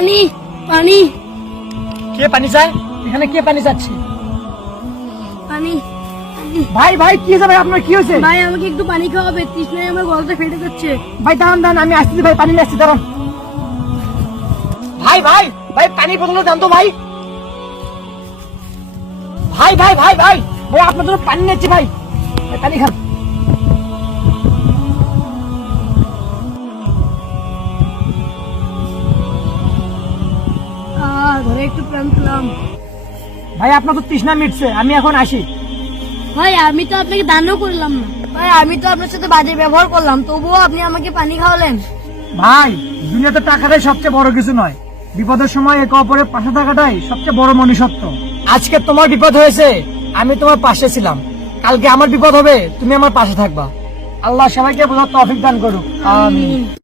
পানি পানি কে পানি চায়? এখানে কে পানি চাচ্ছে? পানি ভাই ভাই কি হয়েছে ভাই, আপনার কি হয়েছে? ভাই আমাকে একটু পানি খাওয়াবে, তৃষ্ণায় আমার গলাটা ফেটে যাচ্ছে। ভাই দাঁড়ান দাঁড়ান, আমি আসছি ভাই, পানি নিয়ে আসছি, দাঁড়ান। ভাই ভাই ভাই পানি বোতলটা জানতো ভাই। ভাই ভাই ভাই ভাই ভাই আপনার জন্য পানি নিচ্ছি ভাই, ভাই পানি খান। ঘরে একটু প্রাণ পেলাম। ভাই আপনার তো তৃষ্ণা মিটছে, আমি এখন আসি। ভাই আমি তো আপনাকে দানও করলাম না, ভাই আমি তো আপনার সাথে বাজে ব্যবহার করলাম, তবুও আপনি আমাকে পানি খাওয়ালেন। ভাই দুনিয়াতে টাকাটাই সবচেয়ে বড় কিছু নয়, বিপদের সময় একে অপরের পাশে থাকাটাই সবচেয়ে বড় মনুষ্যত্ব। আজকে তোমার বিপদ হয়েছে, আমি তোমার পাশে ছিলাম, কালকে আমার বিপদ হবে, তুমি আমার পাশে থাকবা। আল্লাহ সবাইকে বোঝার তৌফিক দান করুক, আমিন।